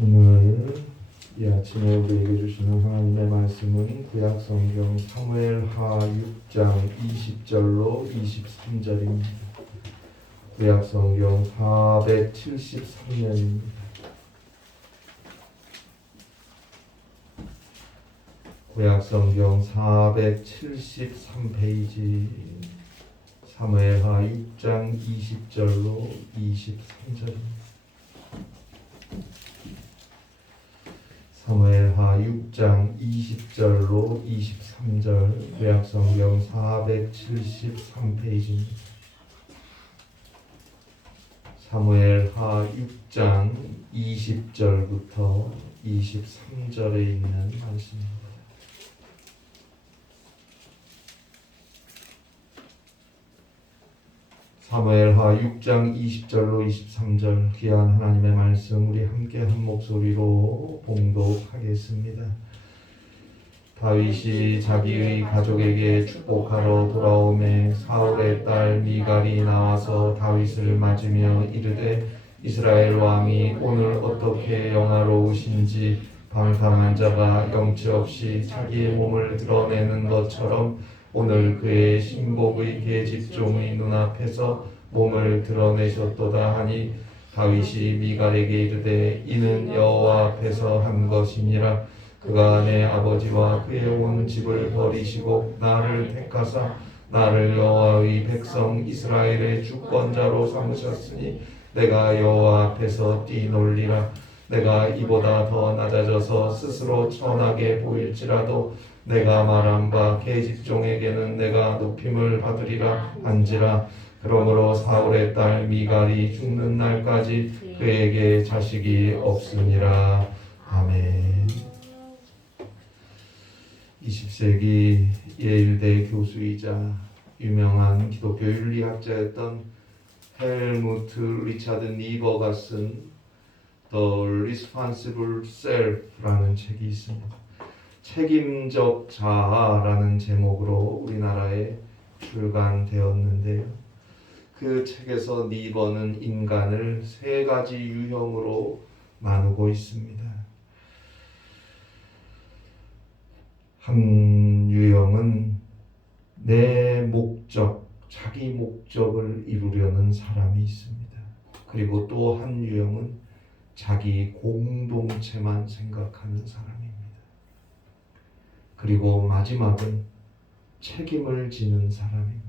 오늘 이 아침에 우리에게 주시는 하나님의 말씀은 구약성경 사무엘하 6장 20절로 23절입니다. 구약성경 473년입니다. 구약성경 473페이지 사무엘하 6장 20절로 23절입니다. 사무엘하 6장 20절로 23절 구약성경 473페이지입니다. 사무엘하 6장 20절부터 23절에 있는 말씀입니다. 사무엘하 6장 20절로 23절 귀한 하나님의 말씀 우리 함께 한 목소리로 봉독하겠습니다. 다윗이 자기의 가족에게 축복하러 돌아오매 사울의 딸 미갈이 나와서 다윗을 맞으며 이르되 이스라엘 왕이 오늘 어떻게 영화로우신지 방탕한 자가 영치 없이 자기의 몸을 드러내는 것처럼 오늘 그의 신복의 계집종의 눈앞에서 몸을 드러내셨도다 하니 다윗이 미갈에게 이르되 이는 여호와 앞에서 한 것이니라. 그가 내 아버지와 그의 온 집을 버리시고 나를 택하사 나를 여호와의 백성 이스라엘의 주권자로 삼으셨으니 내가 여호와 앞에서 뛰놀리라. 내가 이보다 더 낮아져서 스스로 천하게 보일지라도 내가 말한 바 계집종에게는 내가 높임을 받으리라 한지라. 그러므로 사울의 딸 미갈이 죽는 날까지 그에게 자식이 없으니라. 아멘. 20세기 예일대 교수이자 유명한 기독교 윤리학자였던 헬무트 리차드 니버가 쓴 The Responsible Self라는 책이 있습니다. 책임적 자아라는 제목으로 우리나라에 출간되었는데요. 그 책에서 니버는 인간을 세 가지 유형으로 나누고 있습니다. 한 유형은 내 목적, 자기 목적을 이루려는 사람이 있습니다. 그리고 또 한 유형은 자기 공동체만 생각하는 사람입니다. 그리고 마지막은 책임을 지는 사람입니다.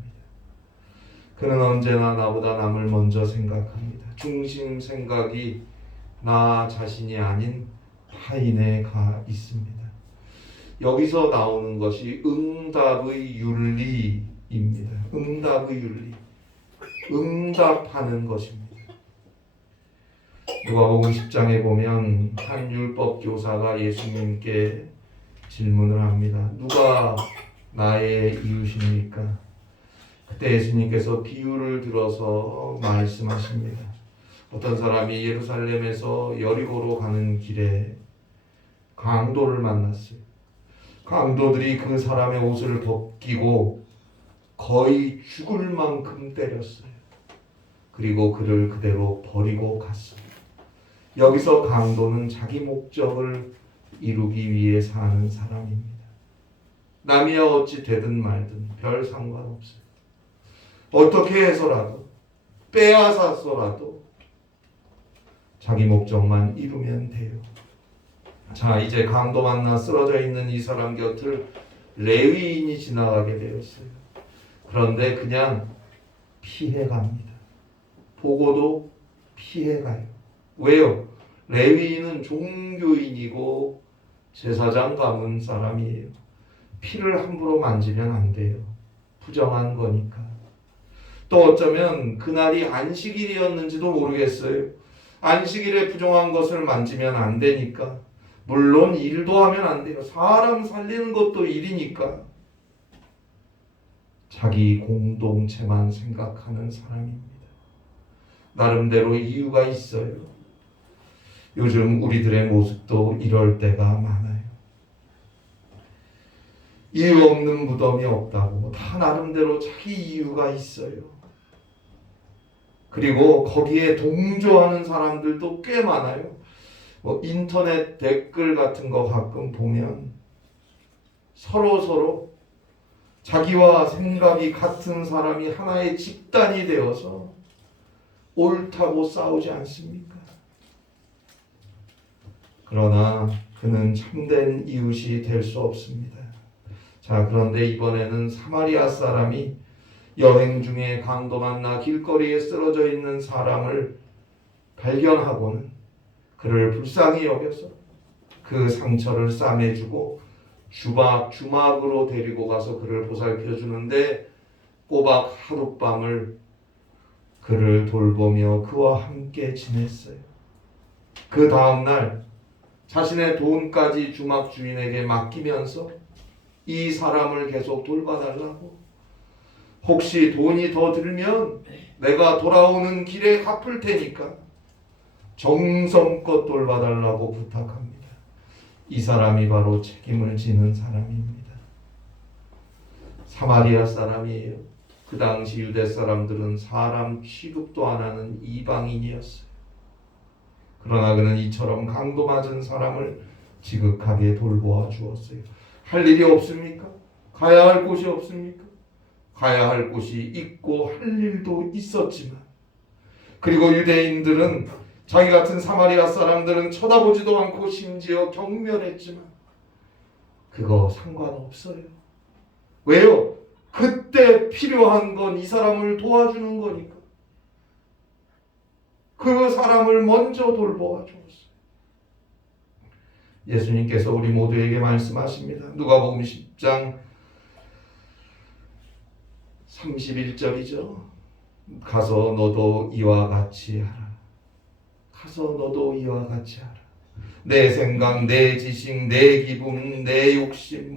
그는 언제나 나보다 남을 먼저 생각합니다. 중심 생각이 나 자신이 아닌 타인에 가 있습니다. 여기서 나오는 것이 응답의 윤리입니다. 응답의 윤리. 응답하는 것입니다. 누가복음 10장에 보면 한 율법 교사가 예수님께 질문을 합니다. 누가 나의 이웃입니까? 그때 예수님께서 비유를 들어서 말씀하십니다. 어떤 사람이 예루살렘에서 여리고로 가는 길에 강도를 만났어요. 강도들이 그 사람의 옷을 벗기고 거의 죽을 만큼 때렸어요. 그리고 그를 그대로 버리고 갔어요. 여기서 강도는 자기 목적을 이루기 위해 사는 사람입니다. 남이야 어찌 되든 말든 별 상관없어요. 어떻게 해서라도 빼앗아서라도 자기 목적만 이루면 돼요. 자, 이제 강도 만나 쓰러져 있는 이 사람 곁을 레위인이 지나가게 되었어요. 그런데 그냥 피해갑니다. 보고도 피해가요. 왜요? 레위인은 종교인이고 제사장 가문 사람이에요. 피를 함부로 만지면 안 돼요. 부정한 거니까. 또 어쩌면 그날이 안식일이었는지도 모르겠어요. 안식일에 부정한 것을 만지면 안 되니까. 물론 일도 하면 안 돼요. 사람 살리는 것도 일이니까. 자기 공동체만 생각하는 사람입니다. 나름대로 이유가 있어요. 요즘 우리들의 모습도 이럴 때가 많아요. 이유 없는 무덤이 없다고 다 나름대로 자기 이유가 있어요. 그리고 거기에 동조하는 사람들도 꽤 많아요. 인터넷 댓글 같은 거 가끔 보면 서로 자기와 생각이 같은 사람이 하나의 집단이 되어서 옳다고 싸우지 않습니까? 그러나 그는 참된 이웃이 될 수 없습니다. 자, 그런데 이번에는 사마리아 사람이 여행 중에 강도 만나 길거리에 쓰러져 있는 사람을 발견하고는 그를 불쌍히 여겨서 그 상처를 싸매주고 주막으로 데리고 가서 그를 보살펴 주는데 꼬박 하룻밤을 그를 돌보며 그와 함께 지냈어요. 그 다음날 자신의 돈까지 주막 주인에게 맡기면서 이 사람을 계속 돌봐달라고, 혹시 돈이 더 들면 내가 돌아오는 길에 갚을 테니까 정성껏 돌봐달라고 부탁합니다. 이 사람이 바로 책임을 지는 사람입니다. 사마리아 사람이에요. 그 당시 유대 사람들은 사람 취급도 안 하는 이방인이었어요. 그러나 그는 이처럼 강도 맞은 사람을 지극하게 돌보아 주었어요. 할 일이 없습니까? 가야 할 곳이 없습니까? 가야 할 곳이 있고 할 일도 있었지만, 그리고 유대인들은 자기 같은 사마리아 사람들은 쳐다보지도 않고 심지어 경멸했지만 그거 상관없어요. 왜요? 그때 필요한 건 이 사람을 도와주는 거니까. 그 사람을 먼저 돌보아 주었어요. 예수님께서 우리 모두에게 말씀하십니다. 누가복음 10장 31절이죠. 가서 너도 이와 같이 하라. 가서 너도 이와 같이 하라. 내 생각, 내 지식, 내 기분, 내 욕심,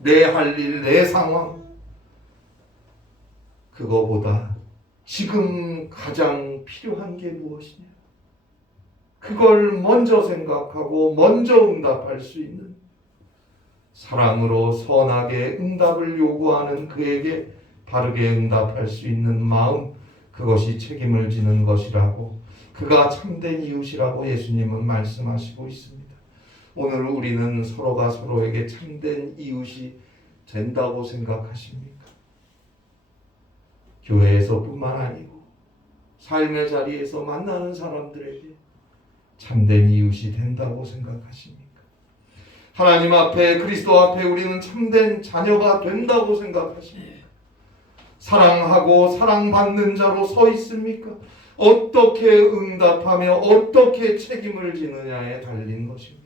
내 할 일, 내 상황, 그거보다 지금 가장 필요한 게 무엇이냐? 그걸 먼저 생각하고 먼저 응답할 수 있는, 사랑으로 선하게 응답을 요구하는 그에게 바르게 응답할 수 있는 마음, 그것이 책임을 지는 것이라고, 그가 참된 이웃이라고 예수님은 말씀하시고 있습니다. 오늘 우리는 서로가 서로에게 참된 이웃이 된다고 생각하십니까? 교회에서뿐만 아니고 삶의 자리에서 만나는 사람들에게 참된 이웃이 된다고 생각하십니까? 하나님 앞에, 그리스도 앞에 우리는 참된 자녀가 된다고 생각하십니까? 사랑하고 사랑받는 자로 서 있습니까? 어떻게 응답하며 어떻게 책임을 지느냐에 달린 것입니다.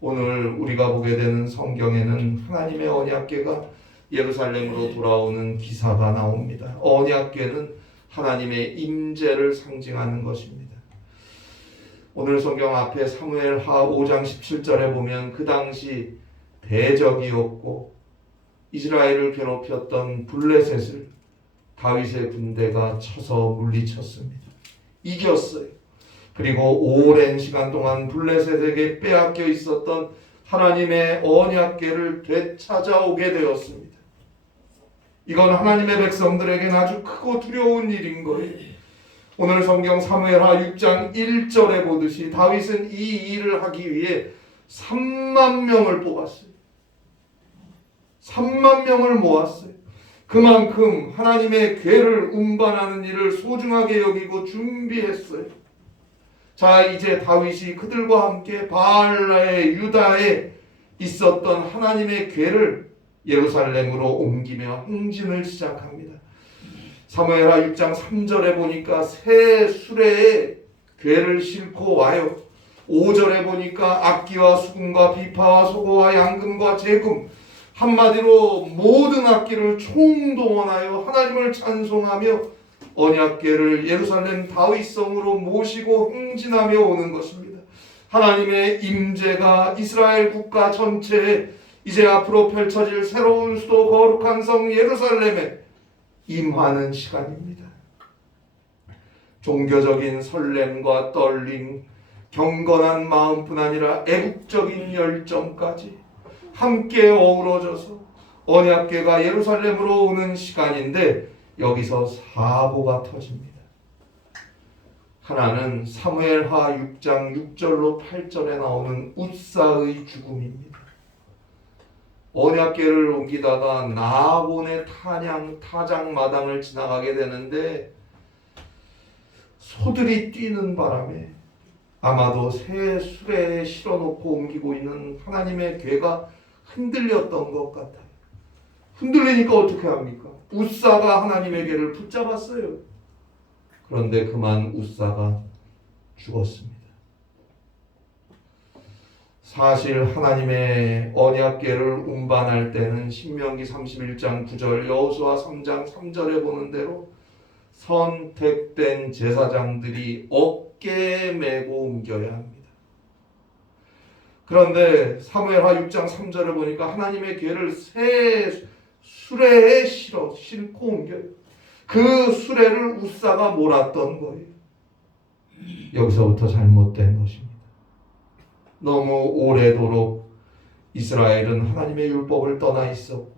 오늘 우리가 보게 되는 성경에는 하나님의 언약궤가 예루살렘으로 돌아오는 기사가 나옵니다. 언약궤는 하나님의 임재를 상징하는 것입니다. 오늘 성경 앞에 사무엘하 5장 17절에 보면 그 당시 대적이었고 이스라엘을 괴롭혔던 블레셋을 다윗의 군대가 쳐서 물리쳤습니다. 이겼어요. 그리고 오랜 시간 동안 블레셋에게 빼앗겨 있었던 하나님의 언약궤를 되찾아오게 되었습니다. 이건 하나님의 백성들에게는 아주 크고 두려운 일인 거예요. 오늘 성경 사무엘하 6장 1절에 보듯이 다윗은 이 일을 하기 위해 3만 명을 뽑았어요. 3만 명을 모았어요. 그만큼 하나님의 궤를 운반하는 일을 소중하게 여기고 준비했어요. 자, 이제 다윗이 그들과 함께 바알라의 유다에 있었던 하나님의 궤를 예루살렘으로 옮기며 행진을 시작합니다. 사무엘하 6장 3절에 보니까 새 수레에 궤를 싣고 와요. 5절에 보니까 악기와 수금과 비파와 소고와 양금과 제금, 한마디로 모든 악기를 총동원하여 하나님을 찬송하며 언약궤를 예루살렘 다윗성으로 모시고 행진하며 오는 것입니다. 하나님의 임재가 이스라엘 국가 전체에 이제 앞으로 펼쳐질 새로운 수도 거룩한 성 예루살렘에 임하는 시간입니다. 종교적인 설렘과 떨림, 경건한 마음뿐 아니라 애국적인 열정까지 함께 어우러져서 언약궤가 예루살렘으로 오는 시간인데 여기서 사고가 터집니다. 하나는 사무엘하 6장 6절로 8절에 나오는 웃사의 죽음입니다. 언약궤를 옮기다가 나본의 타작 마당을 지나가게 되는데 소들이 뛰는 바람에 아마도 새 수레에 실어놓고 옮기고 있는 하나님의 궤가 흔들렸던 것 같아요. 흔들리니까 어떻게 합니까? 웃사가 하나님의 궤를 붙잡았어요. 그런데 그만 웃사가 죽었습니다. 사실 하나님의 언약궤를 운반할 때는 신명기 31장 9절, 여호수아 3장 3절에 보는 대로 선택된 제사장들이 어깨에 메고 옮겨야 합니다. 그런데 사무엘하 6장 3절을 보니까 하나님의 궤를 새 수레에 싣고 옮겨요. 그 수레를 웃사가 몰았던 거예요. 여기서부터 잘못된 것입니다. 너무 오래도록 이스라엘은 하나님의 율법을 떠나 있었고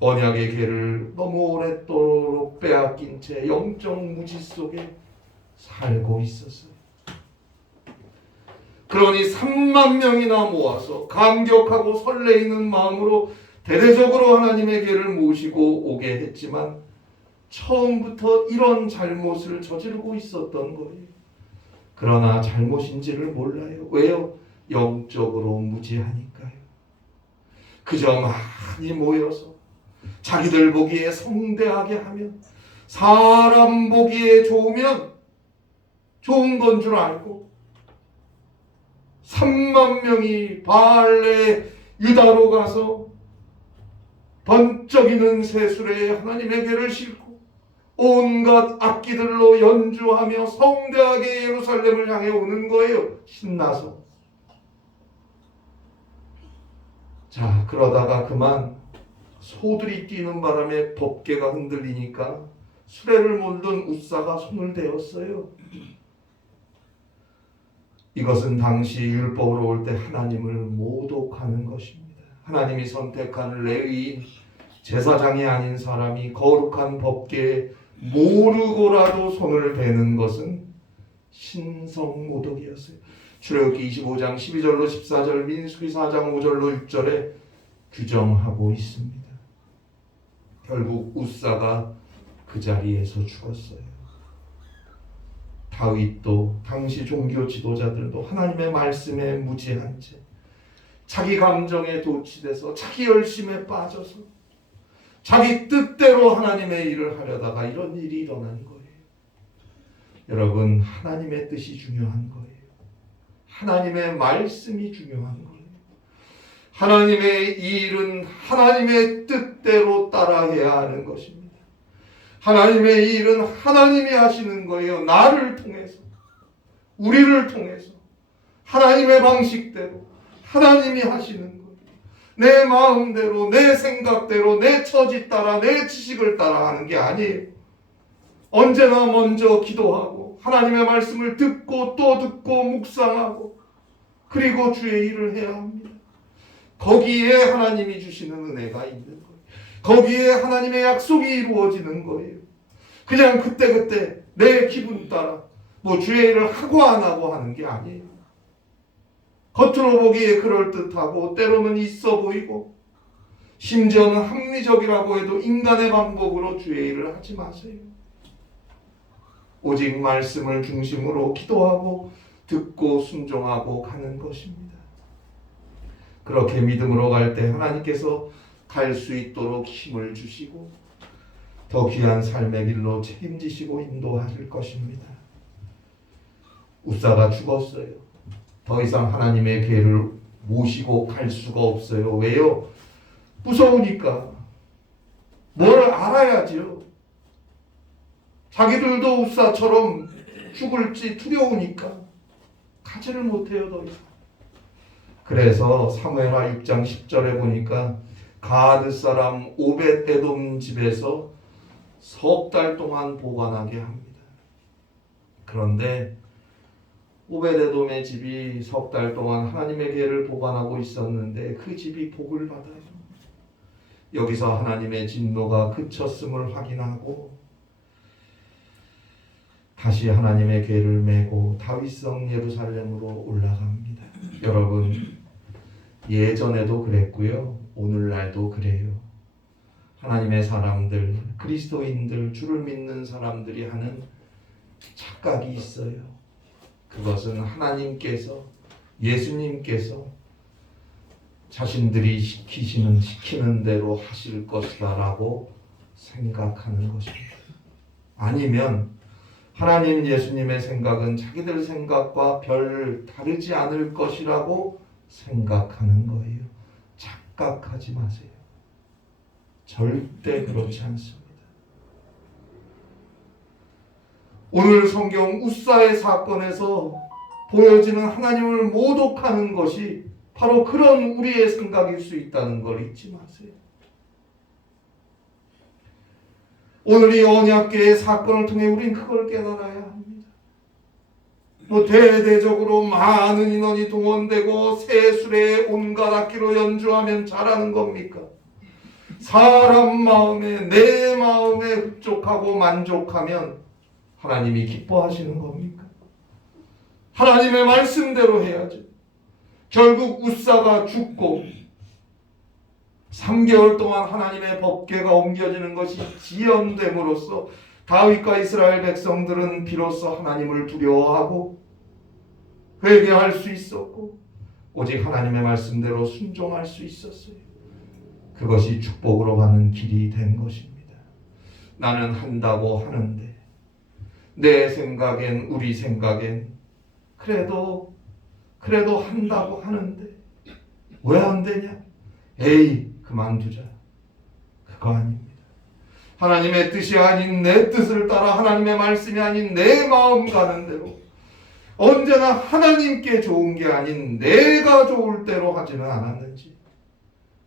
언약의 궤를 너무 오랫도록 빼앗긴 채 영적 무지 속에 살고 있었어요. 그러니 3만 명이나 모아서 감격하고 설레이는 마음으로 대대적으로 하나님의 궤를 모시고 오게 했지만 처음부터 이런 잘못을 저지르고 있었던 거예요. 그러나 잘못인지를 몰라요. 왜요? 영적으로 무지하니까요. 그저 많이 모여서 자기들 보기에 성대하게 하면, 사람 보기에 좋으면 좋은 건 줄 알고 3만 명이 바알레 유다로 가서 번쩍이는 새수레에 하나님의 궤를 싣고 온갖 악기들로 연주하며 성대하게 예루살렘을 향해 오는 거예요. 신나서. 자, 그러다가 그만 소들이 뛰는 바람에 법궤가 흔들리니까 수레를 몰던 웃사가 손을 대었어요. 이것은 당시 율법으로 올 때 하나님을 모독하는 것입니다. 하나님이 선택한 레위인, 제사장이 아닌 사람이 거룩한 법궤에 모르고라도 손을 대는 것은 신성모독이었어요. 출애굽기 25장 12절로 14절, 민수기 4장 5절로 6절에 규정하고 있습니다. 결국 웃사가 그 자리에서 죽었어요. 다윗도 당시 종교 지도자들도 하나님의 말씀에 무지한 채 자기 감정에 도취돼서 자기 열심에 빠져서 자기 뜻대로 하나님의 일을 하려다가 이런 일이 일어난 거예요. 여러분, 하나님의 뜻이 중요한 거예요. 하나님의 말씀이 중요한 거예요. 하나님의 일은 하나님의 뜻대로 따라해야 하는 것입니다. 하나님의 일은 하나님이 하시는 거예요. 나를 통해서, 우리를 통해서 하나님의 방식대로 하나님이 하시는 거예요. 내 마음대로, 내 생각대로, 내 처지 따라, 내 지식을 따라 하는 게 아니에요. 언제나 먼저 기도하고 하나님의 말씀을 듣고 또 듣고 묵상하고 그리고 주의 일을 해야 합니다. 거기에 하나님이 주시는 은혜가 있는 거예요. 거기에 하나님의 약속이 이루어지는 거예요. 그냥 그때그때 내 기분 따라 뭐 주의 일을 하고 안 하고 하는 게 아니에요. 겉으로 보기에 그럴듯하고 때로는 있어 보이고 심지어는 합리적이라고 해도 인간의 방법으로 주의 일을 하지 마세요. 오직 말씀을 중심으로 기도하고 듣고 순종하고 가는 것입니다. 그렇게 믿음으로 갈 때 하나님께서 갈 수 있도록 힘을 주시고 더 귀한 삶의 길로 책임지시고 인도하실 것입니다. 웃사가 죽었어요. 더 이상 하나님의 궤를 모시고 갈 수가 없어요. 왜요? 무서우니까. 뭘 알아야죠. 자기들도 웃사처럼 죽을지 두려우니까 가지를 못해요. 더 이상. 그래서 사무엘하 6장 10절에 보니까 가드 사람 오벳에돔 집에서 석 달 동안 보관하게 합니다. 그런데 오벳에돔의 집이 석 달 동안 하나님의 궤를 보관하고 있었는데 그 집이 복을 받아요. 여기서 하나님의 진노가 그쳤음을 확인하고 다시 하나님의 궤를 메고 다윗성 예루살렘으로 올라갑니다. 여러분, 예전에도 그랬고요. 오늘날도 그래요. 하나님의 사람들, 그리스도인들, 주를 믿는 사람들이 하는 착각이 있어요. 그것은 하나님께서, 예수님께서 자신들이 시키는 대로 하실 것이다라고 생각하는 것입니다. 아니면 하나님 예수님의 생각은 자기들 생각과 별 다르지 않을 것이라고 생각하는 거예요. 착각하지 마세요. 절대 그렇지 않습니다. 오늘 성경 웃사의 사건에서 보여지는 하나님을 모독하는 것이 바로 그런 우리의 생각일 수 있다는 걸 잊지 마세요. 오늘 이 언약궤의 사건을 통해 우린 그걸 깨달아야 합니다. 대대적으로 많은 인원이 동원되고 새술에 온갖 악기로 연주하면 잘하는 겁니까? 사람 마음에, 내 마음에 흡족하고 만족하면 하나님이 기뻐하시는 겁니까? 하나님의 말씀대로 해야죠. 결국 웃사가 죽고 3개월 동안 하나님의 법궤가 옮겨지는 것이 지연됨으로써 다윗과 이스라엘 백성들은 비로소 하나님을 두려워하고 회개할 수 있었고 오직 하나님의 말씀대로 순종할 수 있었어요. 그것이 축복으로 가는 길이 된 것입니다. 나는 한다고 하는데 내 생각엔, 우리 생각엔 그래도 한다고 하는데 왜 안 되냐? 에이, 그만두자. 그거 아닙니다. 하나님의 뜻이 아닌 내 뜻을 따라 하나님의 말씀이 아닌 내 마음 가는 대로 언제나 하나님께 좋은 게 아닌 내가 좋을 대로 하지는 않았는지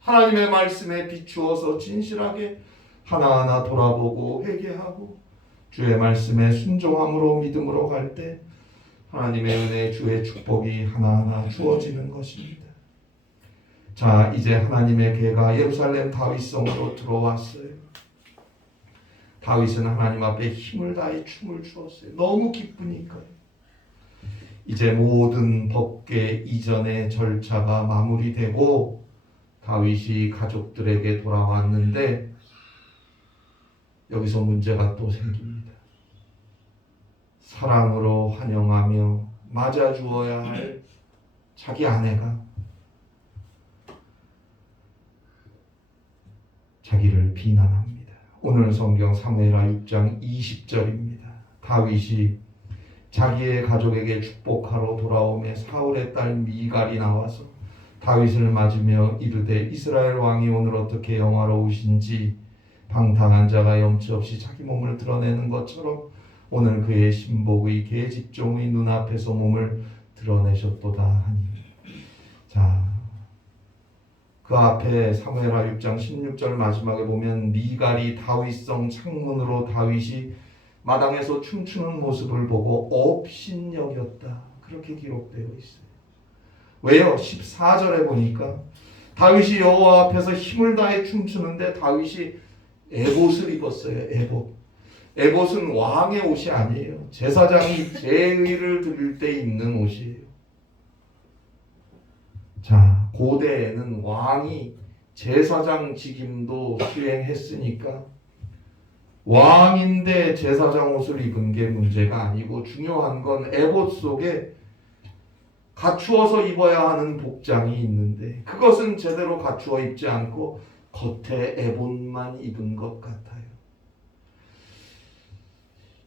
하나님의 말씀에 비추어서 진실하게 하나하나 돌아보고 회개하고 주의 말씀에 순종함으로 믿음으로 갈 때 하나님의 은혜, 주의 축복이 하나하나 주어지는 것입니다. 자, 이제 하나님의 궤가 예루살렘 다윗성으로 들어왔어요. 다윗은 하나님 앞에 힘을 다해 춤을 추었어요. 너무 기쁘니까요. 이제 모든 법궤 이전의 절차가 마무리되고 다윗이 가족들에게 돌아왔는데 여기서 문제가 또 생깁니다. 사랑으로 환영하며 맞아주어야 할 자기 아내가 자기를 비난합니다. 오늘 성경 사무엘하 6장 20절입니다. 다윗이 자기의 가족에게 축복하러 돌아오매 사울의 딸 미갈이 나와서 다윗을 맞으며 이르되 이스라엘 왕이 오늘 어떻게 영화로우신지 방탕한 자가 염치 없이 자기 몸을 드러내는 것처럼 오늘 그의 신복의 계집종의 눈앞에서 몸을 드러내셨도다 하니. 자, 그 앞에 사무엘하 6장 16절 마지막에 보면 미갈이 다윗성 창문으로 다윗이 마당에서 춤추는 모습을 보고 업신여겼다. 그렇게 기록되어 있어요. 왜요? 14절에 보니까 다윗이 여호와 앞에서 힘을 다해 춤추는데 다윗이 에봇을 입었어요. 에봇은 왕의 옷이 아니에요. 제사장이 제의를 드릴 때 입는 옷이에요. 자, 고대에는 왕이 제사장 직임도 수행했으니까 왕인데 제사장 옷을 입은 게 문제가 아니고 중요한 건 에봇 속에 갖추어서 입어야 하는 복장이 있는데 그것은 제대로 갖추어 입지 않고 겉에 에봇만 입은 것 같아요.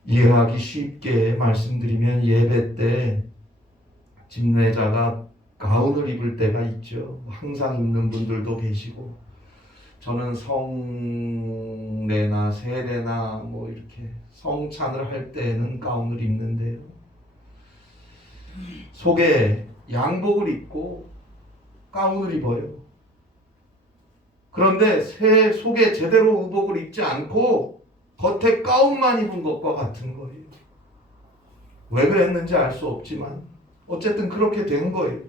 이해하기 쉽게 말씀드리면 예배 때 집례자가 가운을 입을 때가 있죠. 항상 입는 분들도 계시고 저는 성례나 세례나 뭐 이렇게 성찬을 할 때는 가운을 입는데요. 속에 양복을 입고 가운을 입어요. 그런데 속에 제대로 의복을 입지 않고 겉에 가운만 입은 것과 같은 거예요. 왜 그랬는지 알 수 없지만 어쨌든 그렇게 된 거예요.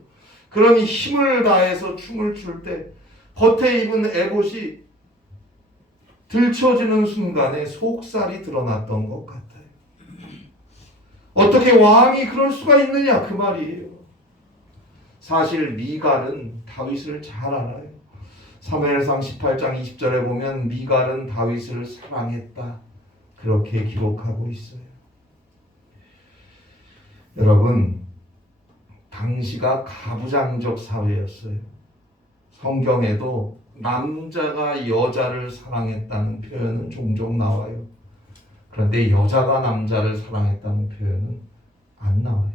그러니 힘을 다해서 춤을 출 때 겉에 입은 에봇이 들춰지는 순간에 속살이 드러났던 것 같아요. 어떻게 왕이 그럴 수가 있느냐 그 말이에요. 사실 미갈은 다윗을 잘 알아요. 사무엘상 18장 20절에 보면 미갈은 다윗을 사랑했다 그렇게 기록하고 있어요. 여러분, 당시가 가부장적 사회였어요. 성경에도 남자가 여자를 사랑했다는 표현은 종종 나와요. 그런데 여자가 남자를 사랑했다는 표현은 안 나와요.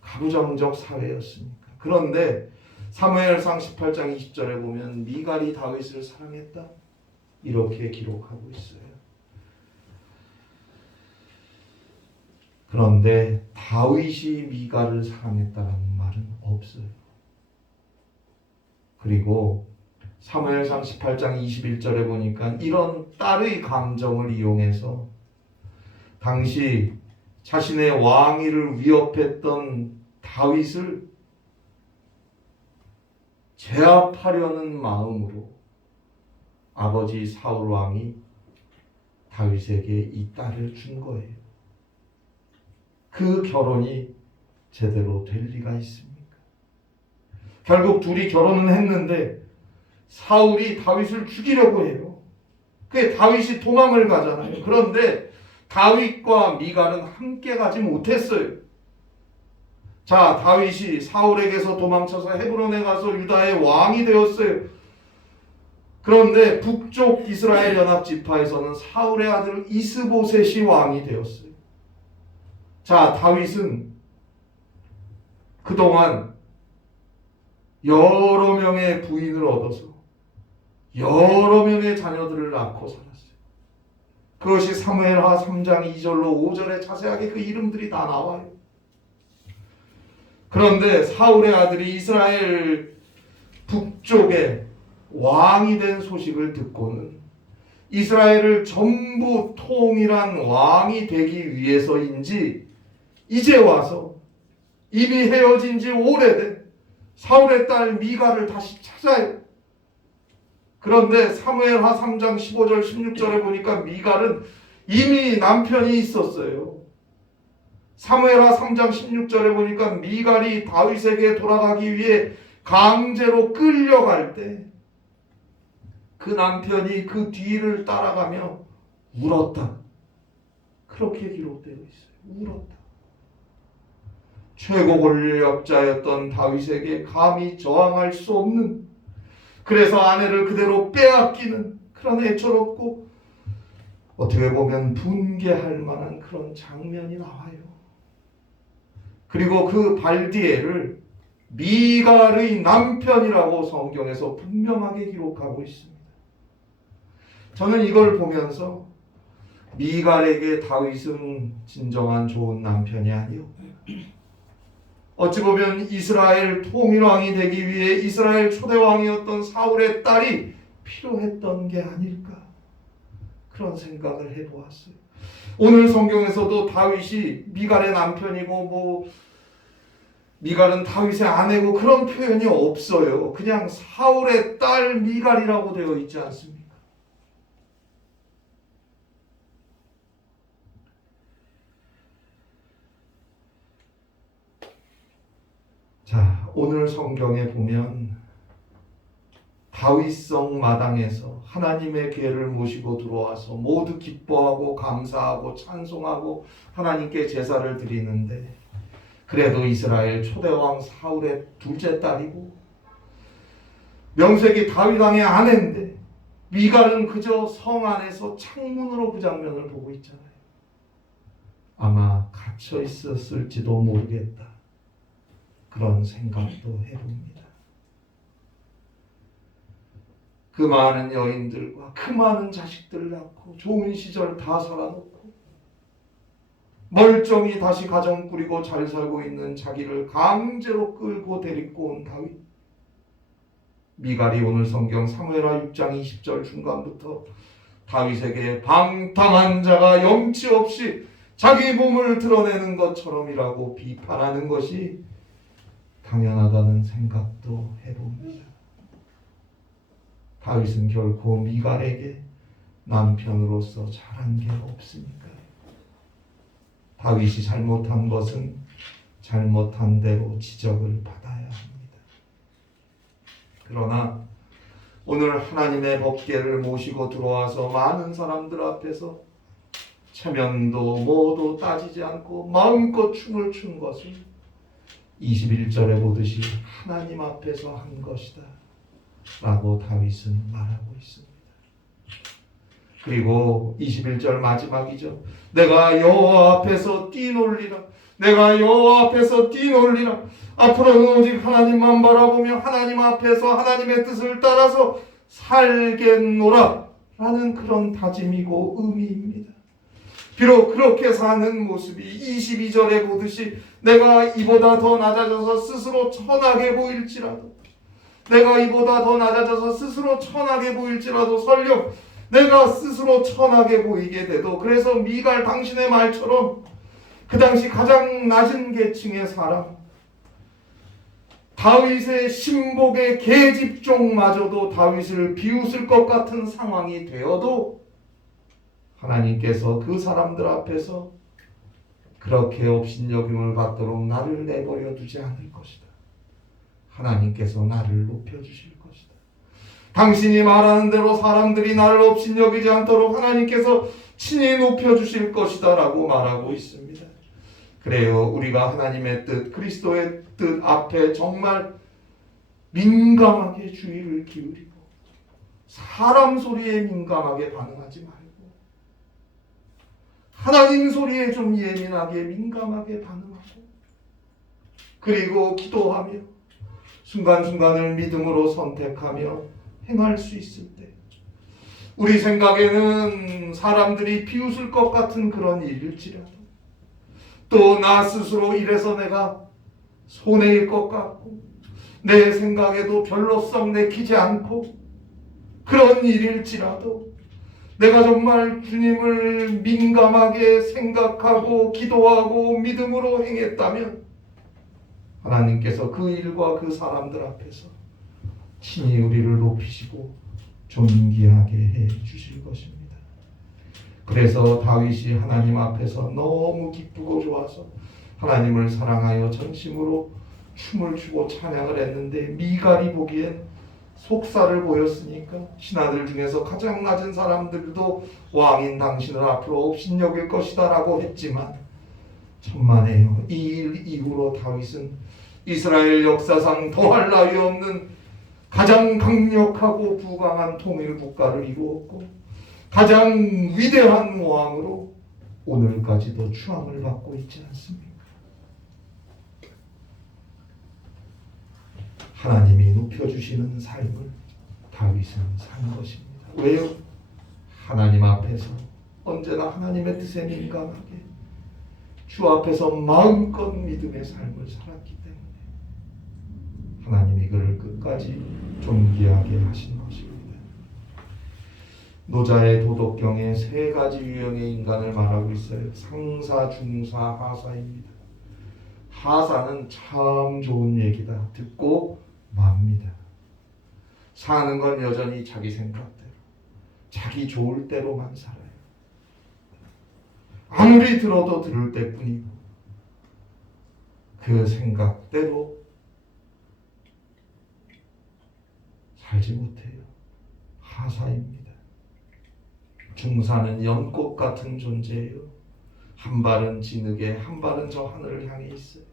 가부장적 사회였으니까. 그런데 사무엘상 18장 20절에 보면 미갈이 다윗을 사랑했다 이렇게 기록하고 있어요. 그런데 다윗이 미갈을 사랑했다는 말은 없어요. 그리고 사무엘상 18장 21절에 보니까 이런 딸의 감정을 이용해서 당시 자신의 왕위를 위협했던 다윗을 제압하려는 마음으로 아버지 사울 왕이 다윗에게 이 딸을 준 거예요. 그 결혼이 제대로 될 리가 있습니까? 결국 둘이 결혼은 했는데 사울이 다윗을 죽이려고 해요. 그게 다윗이 도망을 가잖아요. 그런데 다윗과 미갈은 함께 가지 못했어요. 자, 다윗이 사울에게서 도망쳐서 헤브론에 가서 유다의 왕이 되었어요. 그런데 북쪽 이스라엘 연합 지파에서는 사울의 아들 이스보셋이 왕이 되었어요. 자, 다윗은 그동안 여러 명의 부인을 얻어서 여러 명의 자녀들을 낳고 살았어요. 그것이 사무엘하 3장 2절로 5절에 자세하게 그 이름들이 다 나와요. 그런데 사울의 아들이 이스라엘 북쪽에 왕이 된 소식을 듣고는 이스라엘을 전부 통일한 왕이 되기 위해서인지 이제 와서 이미 헤어진 지 오래된 사울의 딸 미갈을 다시 찾아요. 그런데 사무엘하 3장 15절 16절에 보니까 미갈은 이미 남편이 있었어요. 사무엘하 3장 16절에 보니까 미갈이 다윗에게 돌아가기 위해 강제로 끌려갈 때 그 남편이 그 뒤를 따라가며 울었다. 그렇게 기록되어 있어요. 울었다. 최고 권력자였던 다윗에게 감히 저항할 수 없는, 그래서 아내를 그대로 빼앗기는 그런 애처롭고 어떻게 보면 분개할 만한 그런 장면이 나와요. 그리고 그 발디엘을 미갈의 남편이라고 성경에서 분명하게 기록하고 있습니다. 저는 이걸 보면서 미갈에게 다윗은 진정한 좋은 남편이 아니요, 어찌 보면 이스라엘 통일왕이 되기 위해 이스라엘 초대왕이었던 사울의 딸이 필요했던 게 아닐까, 그런 생각을 해보았어요. 오늘 성경에서도 다윗이 미갈의 남편이고 미갈은 다윗의 아내고 그런 표현이 없어요. 그냥 사울의 딸 미갈이라고 되어 있지 않습니까? 자, 오늘 성경에 보면 다윗성 마당에서 하나님의 괴를 모시고 들어와서 모두 기뻐하고 감사하고 찬송하고 하나님께 제사를 드리는데, 그래도 이스라엘 초대왕 사울의 둘째 딸이고 명색이 다윗 왕의 아내인데 미갈은 그저 성 안에서 창문으로 그 장면을 보고 있잖아요. 아마 갇혀 있었을지도 모르겠다, 그런 생각도 해봅니다. 그 많은 여인들과 그 많은 자식들 낳고 좋은 시절 다 살아놓고 멀쩡히 다시 가정 꾸리고 잘 살고 있는 자기를 강제로 끌고 데리고 온 다윗. 미갈이 오늘 성경 사무엘하 6장 20절 중간부터 다윗에게 방탕한 자가 염치 없이 자기 몸을 드러내는 것처럼이라고 비판하는 것이 당연하다는 생각도 해봅니다. 다윗은 결코 미갈에게 남편으로서 잘한 게 없으니까요. 다윗이 잘못한 것은 잘못한 대로 지적을 받아야 합니다. 그러나 오늘 하나님의 법궤를 모시고 들어와서 많은 사람들 앞에서 체면도 뭐도 따지지 않고 마음껏 춤을 춘 것은 21절에 보듯이 하나님 앞에서 한 것이다 라고 다윗은 말하고 있습니다. 그리고 21절 마지막이죠. 내가 여호와 앞에서 뛰놀리라. 내가 여호와 앞에서 뛰놀리라. 앞으로는 오직 하나님만 바라보며 하나님 앞에서 하나님의 뜻을 따라서 살겠노라 라는 그런 다짐이고 의미입니다. 비록 그렇게 사는 모습이 22절에 보듯이 내가 이보다 더 낮아져서 스스로 천하게 보일지라도, 내가 이보다 더 낮아져서 스스로 천하게 보일지라도, 설령 내가 스스로 천하게 보이게 돼도, 그래서 미갈 당신의 말처럼 그 당시 가장 낮은 계층의 사람, 다윗의 신복의 계집종마저도 다윗을 비웃을 것 같은 상황이 되어도 하나님께서 그 사람들 앞에서 그렇게 업신여김을 받도록 나를 내버려 두지 않을 것이다. 하나님께서 나를 높여주실 것이다. 당신이 말하는 대로 사람들이 나를 업신여기지 않도록 하나님께서 친히 높여주실 것이다 라고 말하고 있습니다. 그래요, 우리가 하나님의 뜻, 그리스도의 뜻 앞에 정말 민감하게 주의를 기울이고 사람 소리에 민감하게 반응하지 말고 하나님 소리에 좀 예민하게 민감하게 반응하고, 그리고 기도하며 순간순간을 믿음으로 선택하며 행할 수 있을 때, 우리 생각에는 사람들이 비웃을 것 같은 그런 일일지라도, 또 나 스스로 이래서 내가 손해일 것 같고 내 생각에도 별로 썩 내키지 않고 그런 일일지라도 내가 정말 주님을 민감하게 생각하고 기도하고 믿음으로 행했다면 하나님께서 그 일과 그 사람들 앞에서 친히 우리를 높이시고 존귀하게 해 주실 것입니다. 그래서 다윗이 하나님 앞에서 너무 기쁘고 좋아서 하나님을 사랑하여 전심으로 춤을 추고 찬양을 했는데, 미갈이 보기엔 속살을 보였으니까 신하들 중에서 가장 낮은 사람들도 왕인 당신을 앞으로 업신여길 것이다 라고 했지만, 천만에요, 이 일 이후로 다윗은 이스라엘 역사상 더할 나위 없는 가장 강력하고 부강한 통일 국가를 이루었고 가장 위대한 왕으로 오늘까지도 추앙을 받고 있지 않습니까? 하나님이 높여주시는 삶을 다윗은 산 것입니다. 왜요? 하나님 앞에서 언제나 하나님의 뜻에 민감하게 주 앞에서 마음껏 믿음의 삶을 살았기 때문에 하나님이 그를 끝까지 존귀하게 하신 것입니다. 노자의 도덕경에 세 가지 유형의 인간을 말하고 있어요. 상사, 중사, 하사입니다. 하사는 참 좋은 얘기다, 듣고 맙니다. 사는 건 여전히 자기 생각대로, 자기 좋을 대로만 살아요. 아무리 들어도 들을 때뿐이고 그 생각대로 살지 못해요. 하사입니다. 중사는 연꽃 같은 존재예요. 한 발은 진흙에 한 발은 저 하늘을 향해 있어요.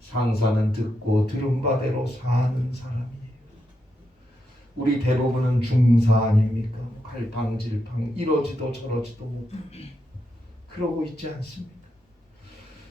상사는 듣고 들은 바대로 사는 사람이에요. 우리 대부분은 중사 아닙니까? 갈팡질팡 이러지도 저러지도 못하고 그러고 있지 않습니까?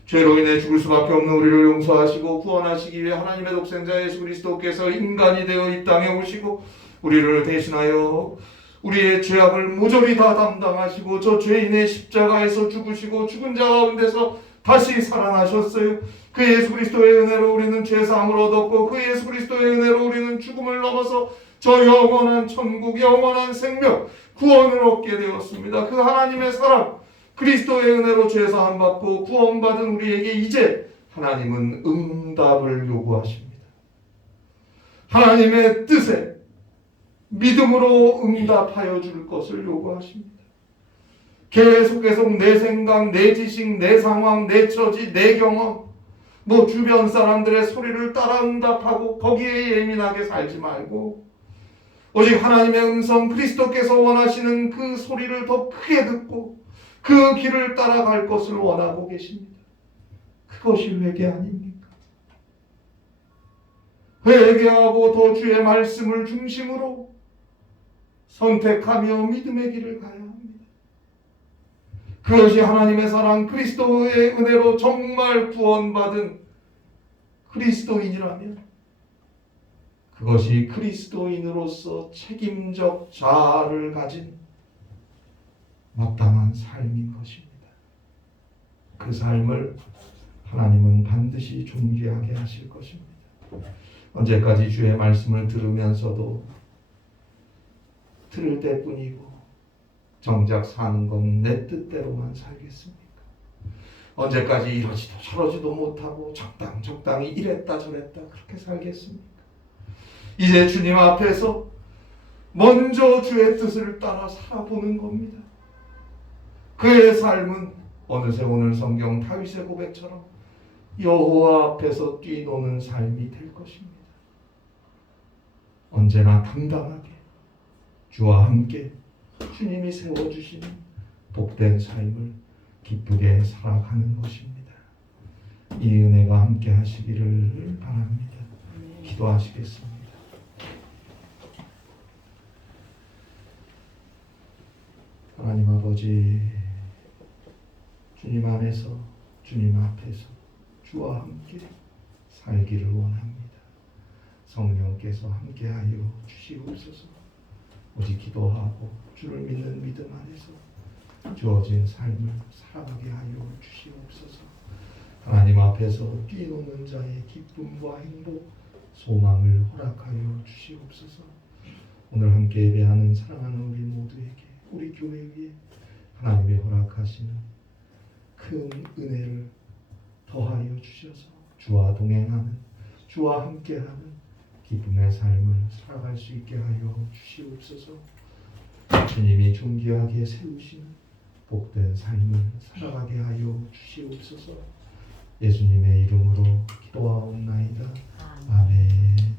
죄로 인해 죽을 수밖에 없는 우리를 용서하시고 구원하시기 위해 하나님의 독생자 예수 그리스도께서 인간이 되어 이 땅에 오시고 우리를 대신하여 우리의 죄악을 모조리 다 담당하시고 저 죄인의 십자가에서 죽으시고 죽은 자 가운데서 다시 살아나셨어요. 그 예수 그리스도의 은혜로 우리는 죄사함을 얻었고 그 예수 그리스도의 은혜로 우리는 죽음을 넘어서 저 영원한 천국, 영원한 생명, 구원을 얻게 되었습니다. 그 하나님의 사랑, 그리스도의 은혜로 죄사함 받고 구원받은 우리에게 이제 하나님은 응답을 요구하십니다. 하나님의 뜻에 믿음으로 응답하여 줄 것을 요구하십니다. 계속 내 생각, 내 지식, 내 상황, 내 처지, 내 경험, 주변 사람들의 소리를 따라 응답하고 거기에 예민하게 살지 말고 오직 하나님의 음성, 그리스도께서 원하시는 그 소리를 더 크게 듣고 그 길을 따라갈 것을 원하고 계십니다. 그것이 회개 아닙니까? 회개하고 더 주의 말씀을 중심으로 선택하며 믿음의 길을 가야 합니다. 그것이 하나님의 사랑, 그리스도의 은혜로 정말 구원받은 그리스도인이라면 그것이 그리스도인으로서 책임적 자아를 가진 마땅한 삶인 것입니다. 그 삶을 하나님은 반드시 존귀하게 하실 것입니다. 언제까지 주의 말씀을 들으면서도 들을 때뿐이고 정작 사는 건 내 뜻대로만 살겠습니까? 언제까지 이러지도 저러지도 못하고 적당히 이랬다 저랬다 그렇게 살겠습니까? 이제 주님 앞에서 먼저 주의 뜻을 따라 살아보는 겁니다. 그의 삶은 어느새 오늘 성경 다윗의 고백처럼 여호와 앞에서 뛰노는 삶이 될 것입니다. 언제나 당당하게 주와 함께 주님이 세워주시는 복된 삶을 기쁘게 살아가는 것입니다. 이 은혜가 함께 하시기를 바랍니다. 기도하시겠습니다. 하나님 아버지, 주님 안에서 주님 앞에서 주와 함께 살기를 원합니다. 성령께서 함께하여 주시옵소서. 오직 기도하고 주를 믿는 믿음 안에서 주어진 삶을 살아가게 하여 주시옵소서. 하나님 앞에서 뛰노는 자의 기쁨과 행복, 소망을 허락하여 주시옵소서. 오늘 함께 예배하는 사랑하는 우리 모두에게, 우리 교회 위에 하나님이 허락하시는 큰 은혜를 더하여 주셔서 주와 동행하는, 주와 함께하는 기쁨의 삶을 살아갈 수 있게 하여 주시옵소서. 주님이 존귀하게 세우시는 복된 삶을 살아가게 하여 주시옵소서. 예수님의 이름으로 기도하옵나이다. 아멘.